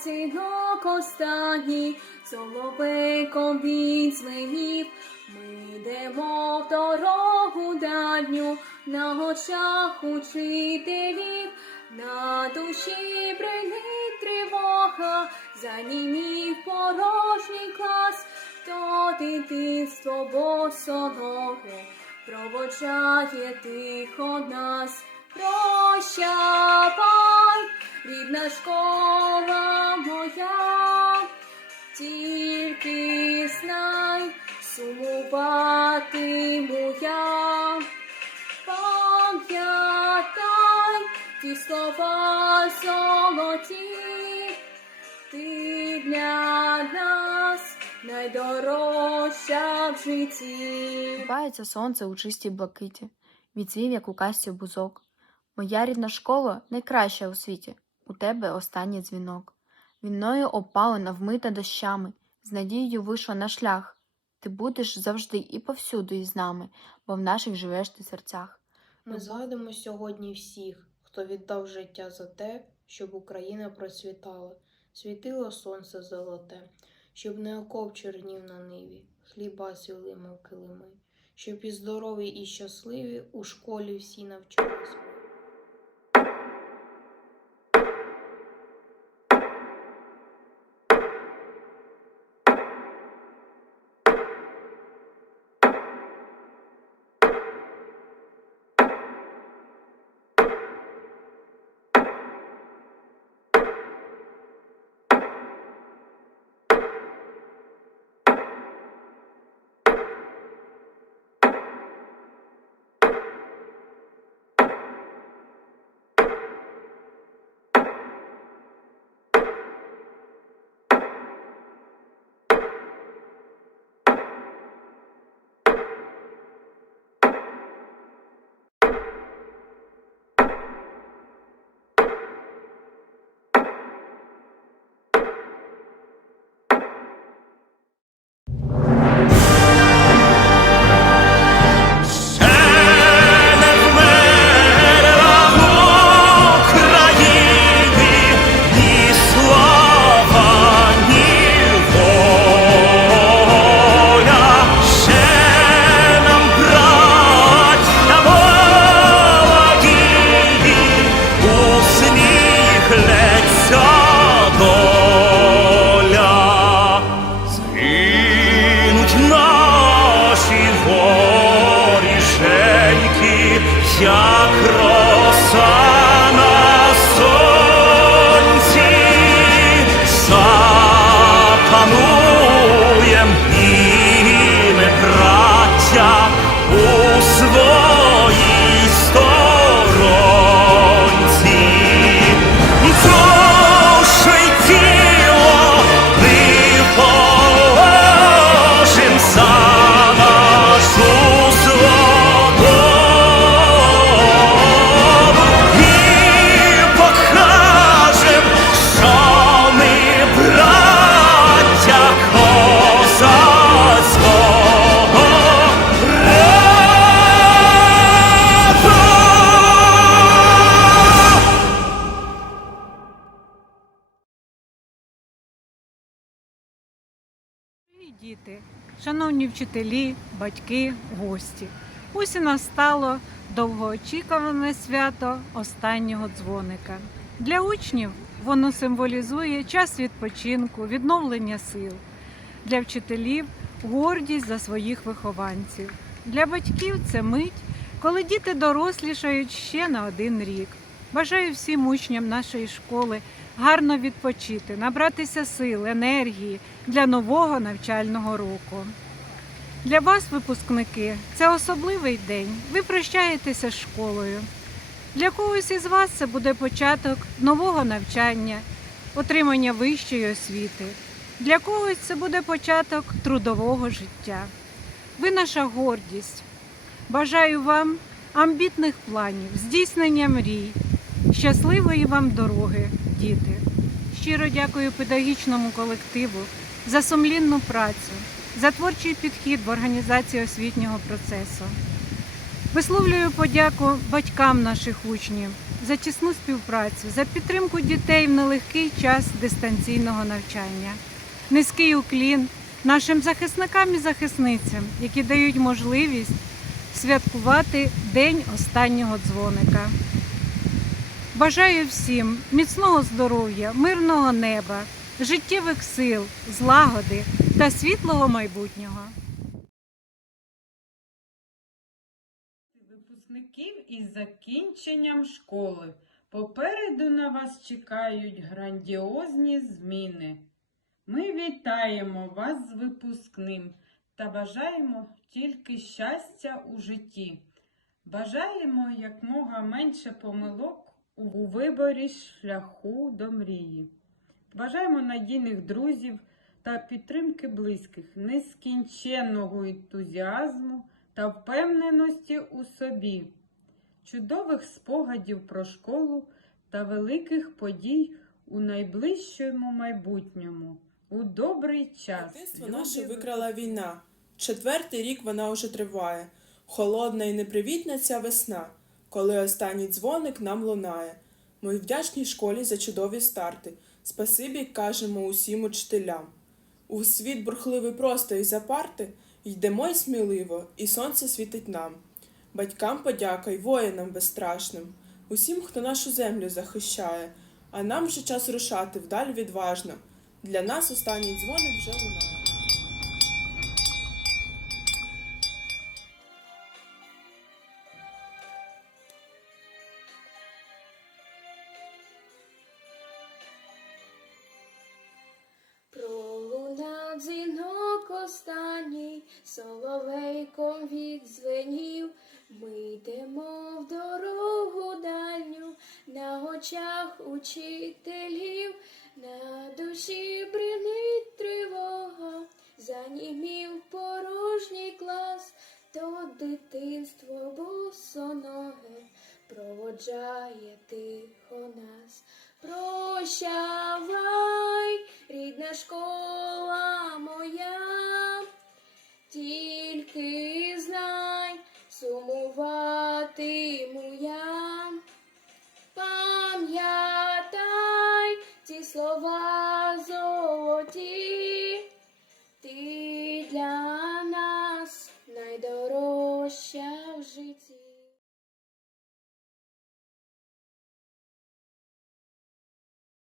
поцінок останній, соловейком він звенів. Ми йдемо в дорогу дальню, на очах учителів, на душі бринить тривога, занімів порожній клас, то дитинство босоноге. Проводжає тихо нас. Прощавай, рідна школа моя, тільки знай, сумуватиму я. Пам'ятай ті слова золоті, ти для нас найдорожча в житті. Купається сонце у чистій блакиті, відцвів, як у касті бузок. Моя рідна школа найкраща у світі, у тебе останній дзвінок. Вінною опалена, вмита дощами, з надією вийшла на шлях. Ти будеш завжди і повсюду із нами, бо в наших живеш ти серцях. Ми згадуємо сьогодні всіх, хто віддав життя за те, щоб Україна процвітала, світило сонце золоте, щоб не окоп чернів на ниві, хліба свіли, мов килими, щоб і здорові, і щасливі у школі всі навчались. Діти, шановні вчителі, батьки, гості. Ось і настало довгоочікуване свято останнього дзвоника. Для учнів воно символізує час відпочинку, відновлення сил. Для вчителів гордість за своїх вихованців. Для батьків це мить, коли діти дорослішають ще на один рік. Бажаю всім учням нашої школи гарно відпочити, набратися сил, енергії для нового навчального року. Для вас, випускники, це особливий день. Ви прощаєтеся з школою. Для когось із вас це буде початок нового навчання, отримання вищої освіти. Для когось це буде початок трудового життя. Ви наша гордість. Бажаю вам амбітних планів, здійснення мрій, щасливої вам дороги, діти. Щиро дякую педагогічному колективу за сумлінну працю, за творчий підхід в організації освітнього процесу. Висловлюю подяку батькам наших учнів за тісну співпрацю, за підтримку дітей в нелегкий час дистанційного навчання. Низький уклін нашим захисникам і захисницям, які дають можливість святкувати День останнього дзвоника. Бажаю всім міцного здоров'я, мирного неба, життєвих сил, злагоди та світлого майбутнього. Випускників із закінченням школи. Попереду на вас чекають грандіозні зміни. Ми вітаємо вас з випускним та бажаємо тільки щастя у житті. Бажаємо якмога менше помилок у виборі шляху до мрії. Бажаємо надійних друзів та підтримки близьких, нескінченного ентузіазму та впевненості у собі, чудових спогадів про школу та великих подій у найближчому майбутньому, у добрий час. Дитинство Любі наше викрала війна. Четвертий рік вона уже триває. Холодна і непривітна ця весна, коли останній дзвоник нам лунає. Ми вдячній школі за чудові старти. Спасибі кажемо усім учителям. У світ бурхливий просто і за парти йдемо й сміливо, і сонце світить нам. Батькам подяка й воїнам безстрашним, усім, хто нашу землю захищає, а нам вже час рушати вдаль відважно. Для нас останній дзвоник вже лунає. Соловейком відзвенів. Ми йдемо в дорогу дальню, на очах учителів, на душі бринить тривога, занімів порожній клас, то дитинство босоноге. Проводжає тихо нас. Прощавай, рідна школа слова золоті.